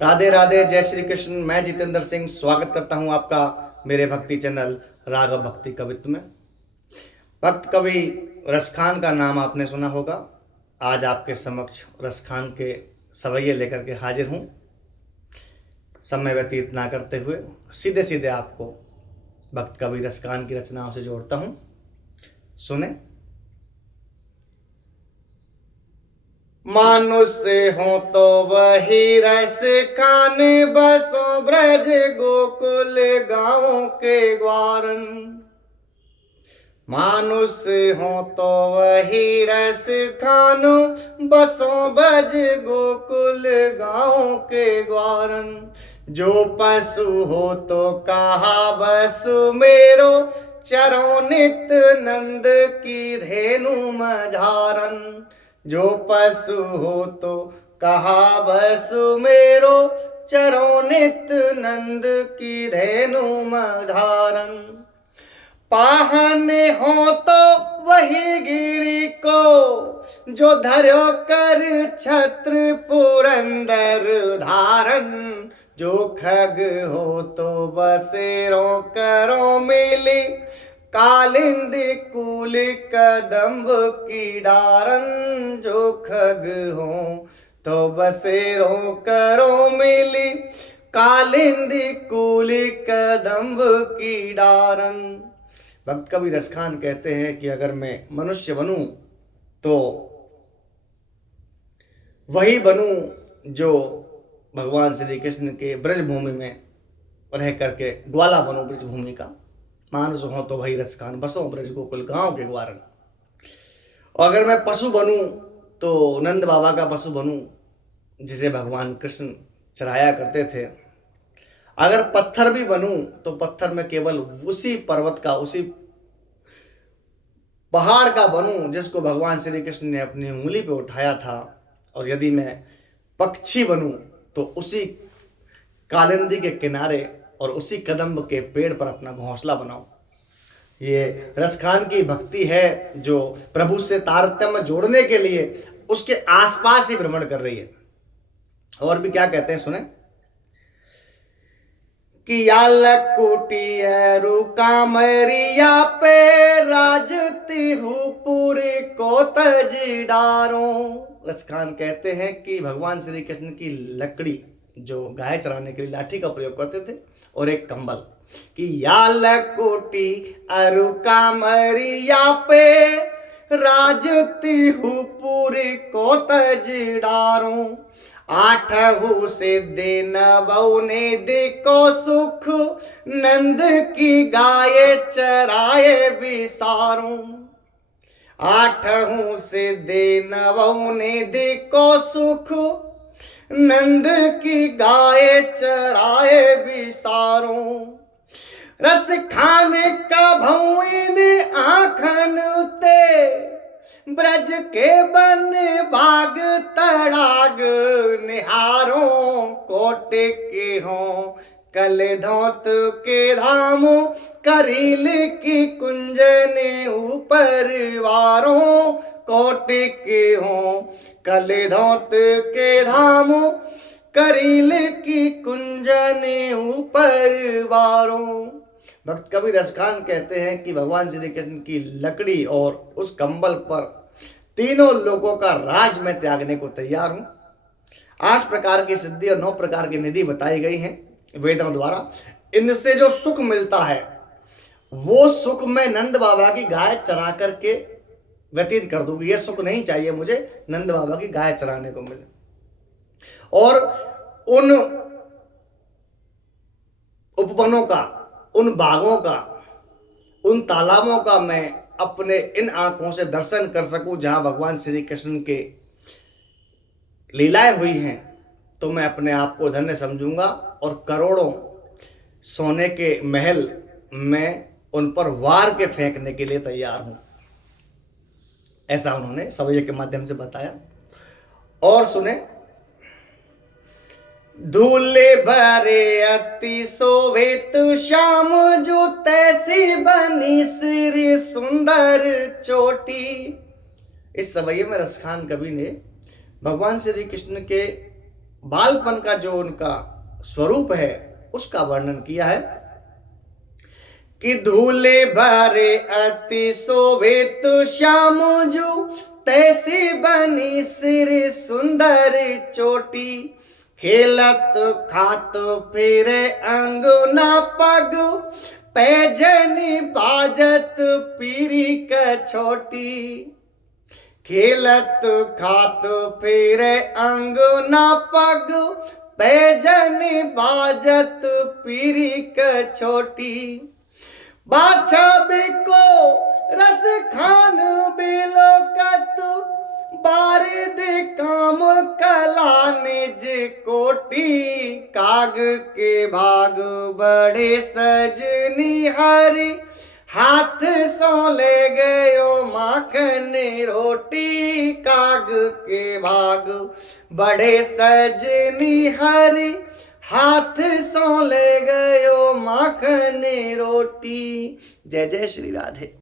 राधे राधे, जय श्री कृष्ण। मैं जितेंद्र सिंह स्वागत करता हूं आपका मेरे भक्ति चैनल राघव भक्ति कवित्व में। भक्त कवि रसखान का नाम आपने सुना होगा। आज आपके समक्ष रसखान के सवैये लेकर के हाजिर हूं। समय व्यतीत ना करते हुए सीधे सीधे आपको भक्त कवि रसखान की रचनाओं से जोड़ता हूं। सुने। मानुष्य हो तो वही रस खान, बसो ब्रज गोकुल गाँव के ग्वारन। मानुष्य हो तो वही रस खानो, बसो ब्रज गोकुल गाँव के ग्वारन। जो पशु हो तो कहा बसु मेरो, चरो नित नंद की धेनु मझारन। जो पशु हो तो कहा बसु मेरो, चरो नित नंद की धेनु मझारन। पाहने हो तो वही गिरी को, जो धर्यो कर छत्र पुरंदर धारण। जो खग हो तो बसेरो करो मिली, कालिंद कूल कदम्ब की डारन। जो खग हो तो बसेरो करो मिली, कालिंद कूल कदम्ब की डारन। भक्त कवि रसखान कहते हैं कि अगर मैं मनुष्य बनूं तो वही बनूं जो भगवान श्री कृष्ण के ब्रजभूमि में रह करके ग्वाला बनूं, ब्रजभूमि का। मानुष हो तो वही रसखान, बसो ब्रज गोकुल गांव के ग्वारन। और अगर मैं पशु बनूं तो नंद बाबा का पशु बनूं, जिसे भगवान कृष्ण चराया करते थे। अगर पत्थर भी बनूं तो पत्थर में केवल उसी पर्वत का, उसी पहाड़ का बनूं जिसको भगवान श्री कृष्ण ने अपनी उंगली पे उठाया था। और यदि मैं पक्षी बनूं तो उसी कालिंदी के किनारे और उसी कदम्ब के पेड़ पर अपना घोंसला बनाऊं। ये रसखान की भक्ति है जो प्रभु से तारतम्य जोड़ने के लिए उसके आसपास ही भ्रमण कर रही है। और भी क्या कहते हैं, सुने। कि या लकुटी रुका मरिया पे, राजती हूँ पूरी को तज डारो। रसखान कहते हैं कि भगवान श्री कृष्ण की लकड़ी, जो गाय चराने के लिए लाठी का प्रयोग करते थे, और एक कंबल, कि या लकुटी रुका मरिया पे, राजती हूँ पूरी को तज डारो। आठहु से दिन बौने देखो सुख, नंद की गाये चराए विसारूं। आठहु से दिन बौने देखो सुख, नंद की गाये चराए विसारूं। रस खाने का भौइन आखन उते, ब्रज के बन बाग तड़ाग निहारो। कोट के हों कल धोत के धामो, करील की कुंजने ऊपर वारों। कोट के हों कल धोत के धामो, करील की कुंजने ऊपर वारों। भक्त कबीर रसखान कहते हैं कि भगवान श्री कृष्ण की लकड़ी और उस कंबल पर तीनों लोगों का राज में त्यागने को तैयार हूं। 8 प्रकार की सिद्धि और 9 प्रकार की निधि बताई गई हैं वेदों द्वारा। इनसे जो सुख मिलता है वो सुख मैं नंद बाबा की गाय चरा करके व्यतीत कर दूंगी। ये सुख नहीं चाहिए मुझे, नंद बाबा की गाय चराने को मिले। और उन उपवनों का, उन बागों का, उन तालाबों का मैं अपने इन आंखों से दर्शन कर सकूं जहां भगवान श्री कृष्ण के लीलाएं हुई हैं, तो मैं अपने आप को धन्य समझूंगा। और करोड़ों सोने के महल में उन पर वार के फेंकने के लिए तैयार हूं। ऐसा उन्होंने सवैये के माध्यम से बताया। और सुने। धूले भरे अति शोभित श्याम, जो तैसी बनी श्री सुंदर चोटी। इस सवैये में रसखान कवि ने भगवान श्री कृष्ण के बालपन का जो उनका स्वरूप है उसका वर्णन किया है कि धूले भरे अति शोभित श्याम जो तैसी बनी सिर सुंदर चोटी खेलत खात फिरे अंगुना पग पैजनी बाजत पीरी क छोटी खेलत खात फिरे अंगुना पग पैजनी बाजत पीरी क छोटी बाछा बिको रस खान बिलोकत बारिद काम कला निज कोटि काग के भाग बड़े सजनी हरि हाथ सो ले गयो माखन रोटी काग के भाग बड़े सजनी हरि हाथ सो ले गयो माखन रोटी। जय जय श्री राधे।